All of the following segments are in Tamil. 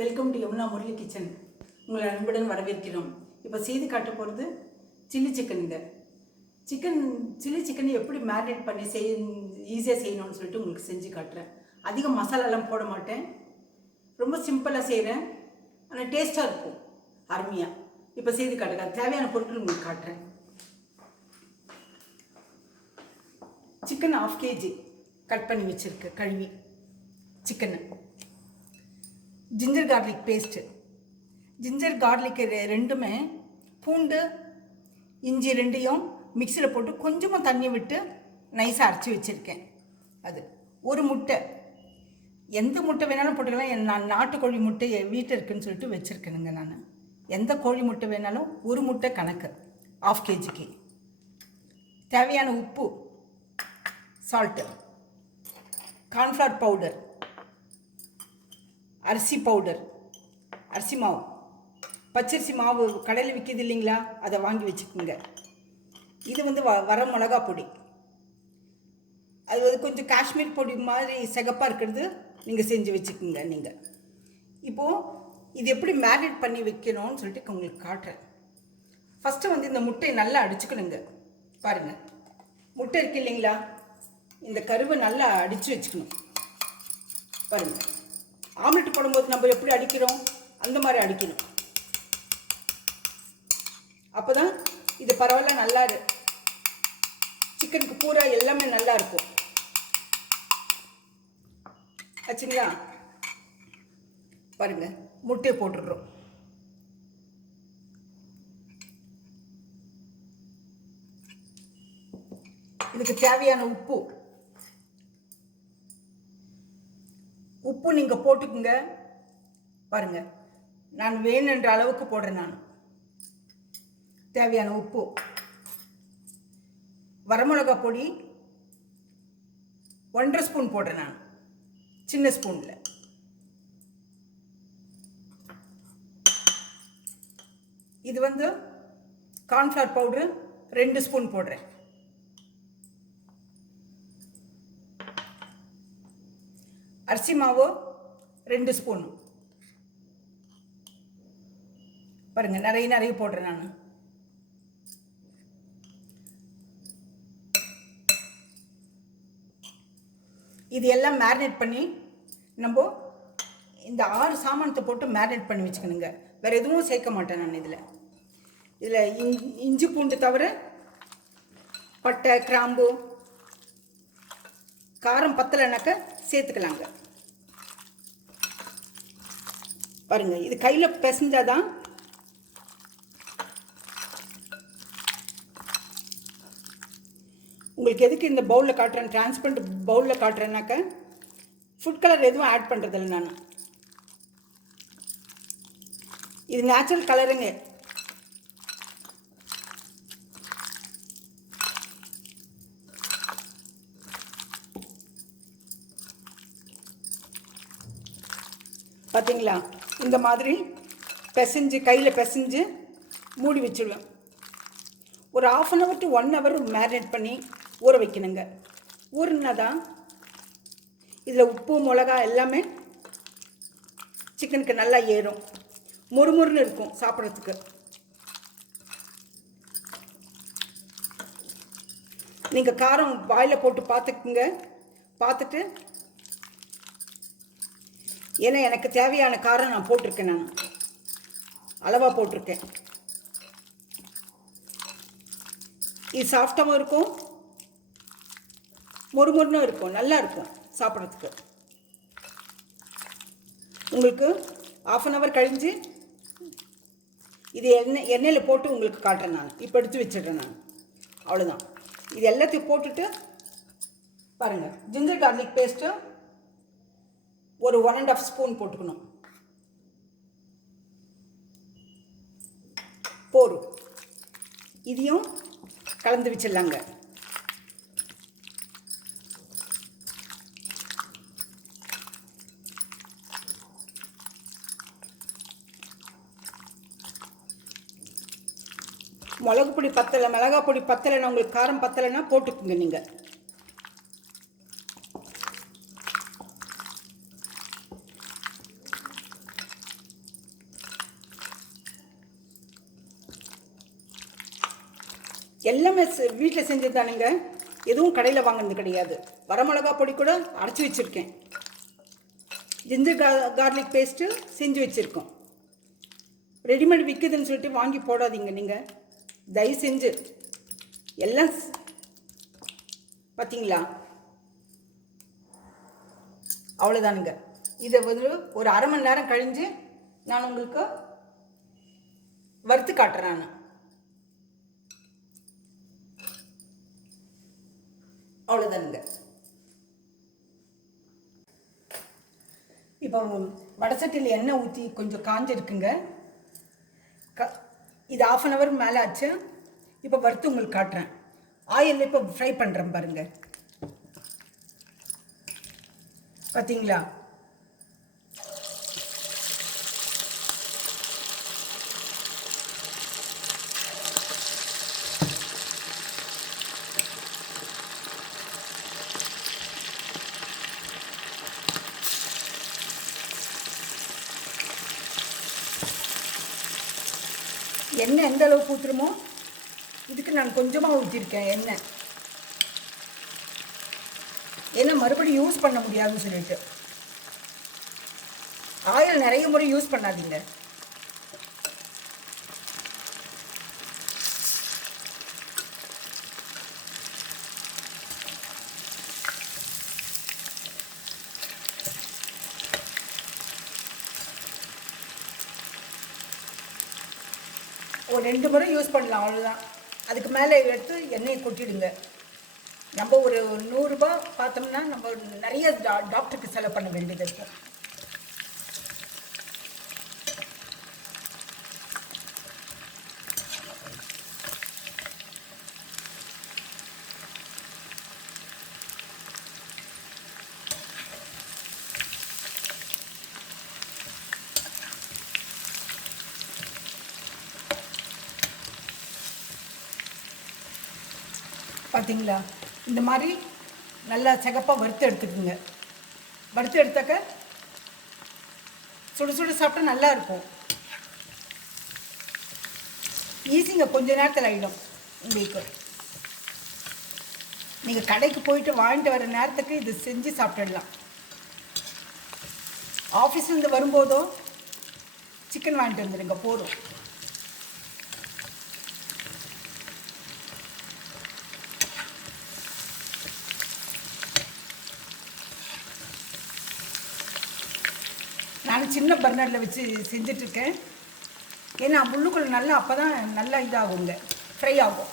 Welcome to Yamuna Murali kitchen. உங்களை அன்புடன் வரவேற்கிறோம். இப்போ செய்து காட்ட போகிறது சில்லி சிக்கனுங்க. சில்லி சிக்கன் எப்படி மேரினேட் பண்ணி ஈஸியாக செய்யணும்னு சொல்லிட்டு உங்களுக்கு செஞ்சு காட்டுறேன். அதிகம் மசாலாலாம் போட மாட்டேன், ரொம்ப சிம்பிளாக செய்கிறேன். ஆனால் டேஸ்ட்டாக இருக்கும், அருமையாக. இப்போ செய்து காட்டுறேன். தேவையான பொருட்கள் உங்களுக்கு காட்டுறேன். சிக்கன் 1/2 kg கட் பண்ணி வச்சுருக்கு, கழுவி சிக்கனை. Ginger garlic paste, ginger garlic ரெண்டுமே, பூண்டு இஞ்சி ரெண்டையும் மிக்சியில் போட்டு கொஞ்சமாக தண்ணி விட்டு நைஸாக அரைச்சி வச்சுருக்கேன். அது ஒரு முட்டை, எந்த முட்டை வேணாலும் போட்டுக்கலாம். நான் நாட்டுக்கோழி முட்டை வீட்டில் இருக்குதுன்னு சொல்லிட்டு வச்சுருக்கேனுங்க. நான் எந்த கோழி முட்டை வேணாலும் ஒரு முட்டை கணக்கு 1/2 kgக்கு. தேவையான உப்பு, சால்ட்டு, கார்ன்ஃப்ளவர் பவுடர், அரிசி பவுடர், அரிசி மாவு, பச்சரிசி மாவு கடையில் விற்கிது இல்லைங்களா, அதை வாங்கி வச்சுக்கோங்க. இது வந்து வர மிளகா பொடி, அது வந்து கொஞ்சம் காஷ்மீர் பொடி மாதிரி சிகப்பாக இருக்கிறது நீங்கள் செஞ்சு வச்சுக்கோங்க. நீங்கள் இப்போது இது எப்படி மேரினேட் பண்ணி வைக்கணும்னு சொல்லிட்டு உங்களுக்கு காட்டுறேன். ஃபஸ்ட்டு வந்து இந்த முட்டையை நல்லா அடிச்சுக்கணுங்க. பாருங்கள், முட்டை இருக்கு இல்லைங்களா, இந்த கருவை நல்லா அடித்து வச்சுக்கணும். பாருங்கள், ஆம்லெட் போடும்போது நம்ம எப்படி அடிக்கிறோம் அந்த மாதிரி அடிக்கணும். அப்போ தான் இது பரவாயில்ல, நல்லா சிக்கனுக்கு பூரா எல்லாமே நல்லா இருக்கும். ஆச்சுங்களா? பாருங்கள், முட்டையை போட்டுடுறோம். இதுக்கு தேவையான உப்பு நீங்கள் போட்டுக்குங்க. பாருங்கள், நான் வேணுன்ற அளவுக்கு போடுறேன். நான் தேவையான உப்பு, வரமிளகா பொடி 1.5 ஸ்பூன் போடுறேன். நான் சின்ன ஸ்பூனில். இது வந்து கார்ன்ஃப்ளவர் பவுட்ரு 2 ஸ்பூன் போடுறேன். அரிசி மாவு 2 ஸ்பூன். பாருங்கள், நிறைய போடுறேன் நான். இது எல்லாம் மேரினேட் பண்ணி நம்ம இந்த 6 சாமானத்தை போட்டு மேரினேட் பண்ணி வச்சுக்கணுங்க. வேறு எதுவும் சேர்க்க மாட்டேன் நான். இதில் இஞ்சி பூண்டு தவிர பட்டை, கிராம்பு, காரம் பத்தலைனாக்க சேர்த்துக்கலாங்க. பாருங்கள், இது கையில் பிசைஞ்சாதான் உங்களுக்கு. எதுக்கு இந்த பவுலில் காட்டுறேன், டிரான்ஸ்பரண்ட் பவுலில் காட்டுறேன்னாக்க, ஃபுட் கலர் எதுவும் ஆட் பண்ணுறதில்ல நான். இது நேச்சுரல் கலருங்க. பார்த்தீங்களா? இந்த மாதிரி பிசைஞ்சு கையில் பிசைஞ்சு மூடி வச்சுடுவேன். ஒரு 1/2 hour to 1 hour மேரினேட் பண்ணி ஊற வைக்கணுங்க. ஊறினா தான் இதில் உப்பு மிளகா எல்லாமே சிக்கனுக்கு நல்லா ஏறும், முறுமுறுன்னு இருக்கும் சாப்பிட்றதுக்கு. நீங்கள் காரம் வாயில் போட்டு பார்த்துக்குங்க. பார்த்துட்டு, ஏன்னா எனக்கு தேவையான காரம் நான் போட்டிருக்கேன். நான் அளவாக போட்டிருக்கேன். இது சாஃப்டாகவும் இருக்கும், மொறுமொறுனும் இருக்கும், நல்லா இருக்கும் சாப்பிட்றதுக்கு. உங்களுக்கு 1/2 hour கழிஞ்சு இது எண்ணெயில் போட்டு உங்களுக்கு காட்டுறேன். நான் இப்போ எடுத்து வச்சிடுறேன். நான் அவ்வளோதான். இது எல்லாத்தையும் போட்டுட்டு பாருங்கள், ஜிஞ்சர் கார்லிக் பேஸ்ட்டு ஒரு 1.5 ஸ்பூன் போட்டுக்கணும். போரும் இதையும் கலந்து வச்சிடலாங்க. மிளகு பொடி பத்தலை, மிளகா பொடி பத்தலைன்னா, உங்களுக்கு காரம் பத்தலைன்னா போட்டுக்குங்க நீங்கள். எல்லாமே வீட்டில் செஞ்சது தானுங்க, எதுவும் கடையில் வாங்கினது கிடையாது. வரமிளகா பொடி கூட அரைச்சி வச்சுருக்கேன். ஜிஞ்சர் கார்லிக் பேஸ்ட்டு செஞ்சு வச்சுருக்கோம். ரெடிமேட் விற்குதுன்னு சொல்லிட்டு வாங்கி போடாதீங்க. நீங்கள் தயவு செஞ்சு எல்லாம் பார்த்தீங்களா, அவ்வளோதானுங்க. இதை வந்து ஒரு அரை மணி நேரம் கழிஞ்சு நான் உங்களுக்கு வறுத்து காட்டுறேன். நான் அவ்வளோதானுங்க. இப்போ வடசட்டியில் எண்ணெய் ஊற்றி கொஞ்சம் காஞ்சிருக்குங்க. இது 1/2 hour மேலே ஆச்சு. இப்போ வறுத்து உங்களுக்கு காட்டுறேன். ஆயில் இப்போ ஃப்ரை பண்ணுறேன் பாருங்க. பார்த்தீங்களா, எண்ணெய் எந்த அளவுக்கு ஊற்றுறமோ இதுக்கு நான் கொஞ்சமாக ஊற்றிருக்கேன் எண்ணெய். ஏன்னா மறுபடியும் யூஸ் பண்ண முடியாதுன்னு சொல்லிட்டு. ஆயில் நிறைய முறை யூஸ் பண்ணாதீங்க. ஒரு 2 முறை யூஸ் பண்ணலாம், அவ்வளோதான். அதுக்கு மேலே எடுத்து எண்ணெயை கொட்டிடுங்க. நம்ம ஒரு 100 ரூபாய் பார்த்தோம்னா நம்ம நிறைய டாக்டருக்கு செலவு பண்ண வேண்டியது இருக்கும். பார்த்தீங்களா, இந்த மாதிரி நல்லா சிகப்பாக வறுத்து எடுத்துக்குங்க. வறுத்து எடுத்தாக்க சுடு சுடு சாப்பிட்டா நல்லா இருக்கும். ஈஸிங்க, கொஞ்ச நேரத்தில் ஆகிடும் உங்களுக்கு. நீங்கள் கடைக்கு போயிட்டு வாங்கிட்டு வர நேரத்துக்கு இது செஞ்சு சாப்பிட்டுடலாம். ஆஃபீஸ்லேருந்து வரும்போதோ சிக்கன் வாங்கிட்டு வந்துடுங்க, போதும். நான் சின்ன பர்னரில் வச்சு செஞ்சிட்ருக்கேன். ஏன்னா உள்ளுக்குள்ள நல்லா அப்போ தான் நல்லா இதாகுங்க, ஃப்ரை ஆகும்.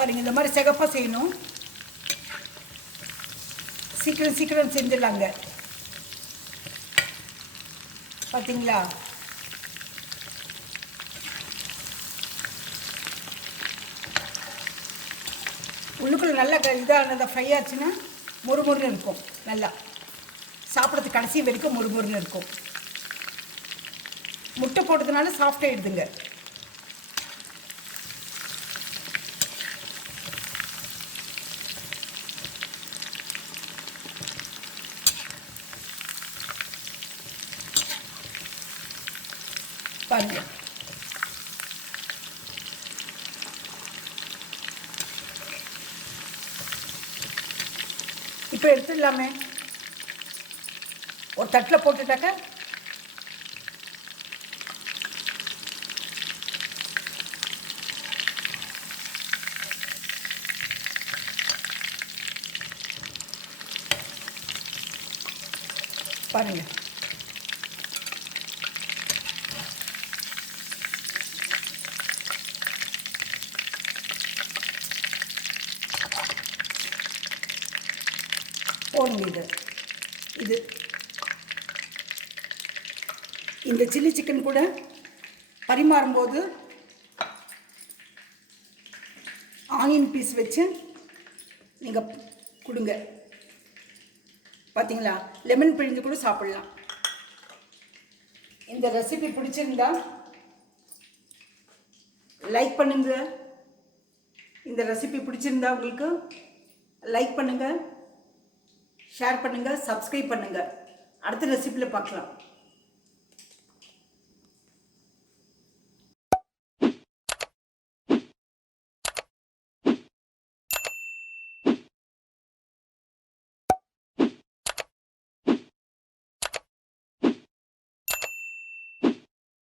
பாருங்கள், இந்த மாதிரி சிகப்பாக செய்யணும். சீக்கிரம் சீக்கிரம் செஞ்சிடலாங்க. பார்த்தீங்களா, உள்ளுக்குள்ள நல்லா இதானதை ஃப்ரை ஆச்சுன்னா முறுமுறுன்னு இருக்கும். நல்லா சாப்பிட்றதுக்கு கடைசி வரைக்கும் முறுமுறுன்னு இருக்கும். முட்டை போட்டதுனால சாஃப்டாகிடுதுங்க. பாருங்க, இப்போ எடுத்துடலாமே. ஒரு தட்டில் போட்டுட்டாக்க பாருங்க. போடுங்க. இது இந்த சில்லி சிக்கன் கூட பரிமாறும்போது ஆனியன் பீஸ் வச்சு நீங்கள் கொடுங்க. பார்த்தீங்களா, லெமன் பிழிஞ்சு கூட சாப்பிடலாம். இந்த ரெசிபி பிடிச்சிருந்தா லைக் பண்ணுங்க. இந்த ரெசிபி பிடிச்சிருந்தா உங்களுக்கு லைக் பண்ணுங்க, ஷேர் பண்ணுங்க, சப்ஸ்கிரைப் பண்ணுங்க. அடுத்த ரெசிபியில் பார்க்கலாம்.